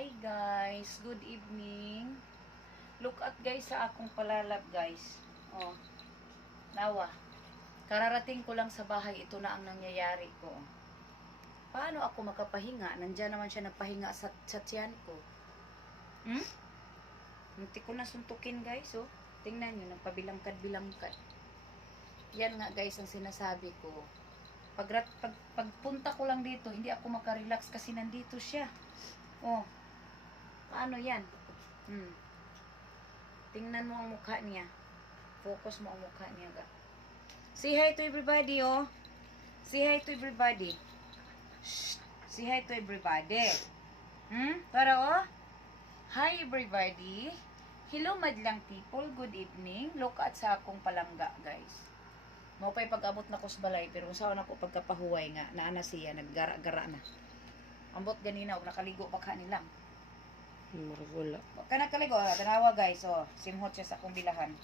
Hi guys, good evening. Look at guys sa akong palalab guys. Oh. Nawa. Kararating ko lang sa bahay, ito na ang nangyayari ko. Paano ako makapahinga? Nandiyan naman siya nagpahinga sa tiyan ko. Munti ko na suntukin guys, oh. Tingnan niyo, nagpabilangkad-bilangkad. Yan nga guys ang sinasabi ko. Pagpunta ko lang dito, hindi ako makarelax kasi nandito siya. Oh. Paano yan? Tingnan mo ang mukha niya. Focus mo ang mukha niya. Say hi to everybody, oh. Say hi to everybody. Shh. Say hi to everybody. Para, oh. Hi everybody. Hello madlang people. Good evening. Look at sa akong palangga, guys. Mapay pag-abot na ko sa balay, pero saan ako pagkapahuway nga, naana siya, naggara-gara na. Ambot ganina, nakaligo pa ka nilang. Maragula. Huwag ka nakaligo, tanawa guys, oh, simhot siya sa akong bilahan.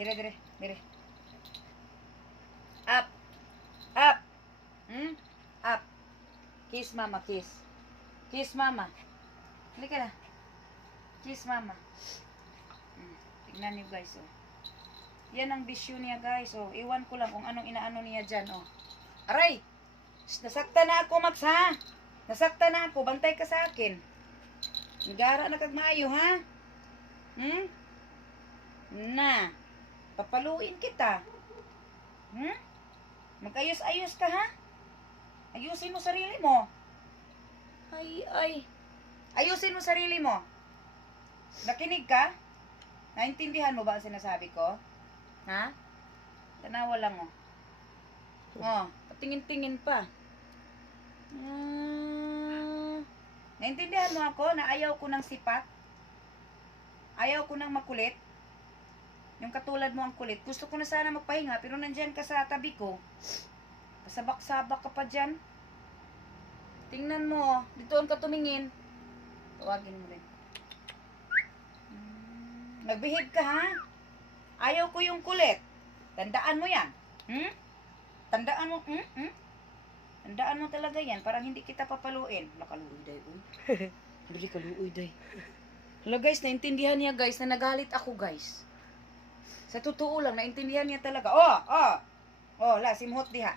Dire. Up! Up! Up! Kiss mama, kiss. Kiss mama. Halika na. Kiss mama. Tignan niyo guys, oh. Yan ang bisyo niya guys, oh. Iwan ko lang kung anong inaano niya dyan, oh. Aray! Nasakta na ako, Max, ha? Nasakta na ako, bantay ka sa akin. Nagara na kagmaayo, ha? Na. Papaluin kita. Magayos-ayos ka, ha? Ayusin mo sarili mo. Ay. Ayusin mo sarili mo. Nakinig ka? Naintindihan mo ba ang sinasabi ko? Ha? Tanawa lang, oh. Oh, patingin-tingin pa. Naintindihan mo ako na ayaw ko ng sipat? Ayaw ko ng makulit? Yung katulad mo ang kulit. Gusto ko na sana magpahinga, pero nandyan ka sa tabi ko. Pasabak-sabak ka pa dyan. Tingnan mo, oh. Dito ka tumingin. Tawagin mo rin. Nagbihib ka, ha? Ayaw ko yung kulit. Tandaan mo yan. Tandaan mo, Tandaan mo talaga yan. Parang hindi kita papaluin. Nakaluoy, day, uy. Hindi kaluoy, day. Hala, guys, naintindihan niya, guys, na nagalit ako, guys. Sa totoo lang, naintindihan niya talaga. Oh, simhot diha.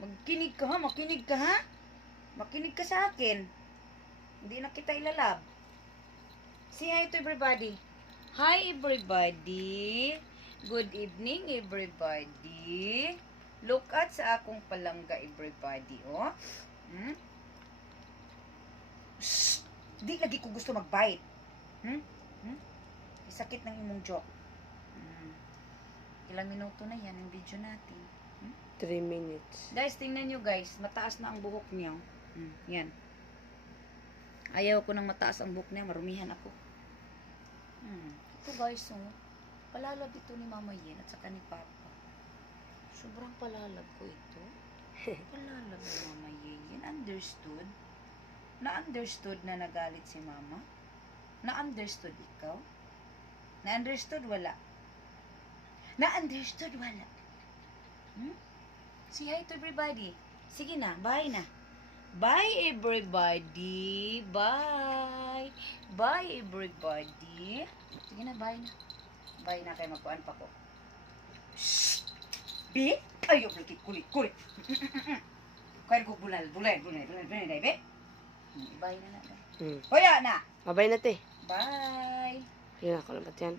Makinig ka, ha? Makinig ka sa akin. Hindi na kita ilalab. Say hi to everybody. Hi everybody. Good evening everybody. Look at sa akong palangga everybody, oh. Shh. Di lagi ko gusto mag-bite. Sakit ng imong joke. Ilang minuto na yan ang video natin. 3 minutes. Guys, tingnan nyo guys. Mataas na ang buhok niya. Yan. Ayaw ko nang mataas ang buhok niya. Marumihan ako. Ito guys, oh. Palalab ito ni Mama Yen at saka ni Papa. Sobrang palalab ko ito. Palalab ni Mama Yen. Understood? Na-understood na nagalit si Mama? Na-understood ikaw? Na-understood wala? Na-understood wala? Say hi to everybody. Sige na, bye na. Bye everybody. Bye. Bye everybody. Sige na, bye na. Bye na kayo, magpuan pa ko. Shhh! Be? Ayaw, kulit. Kaya ko bulay, be? Bye na na. Kuya na. Mabay na, te. Bye. Yun ako lang ba't yan?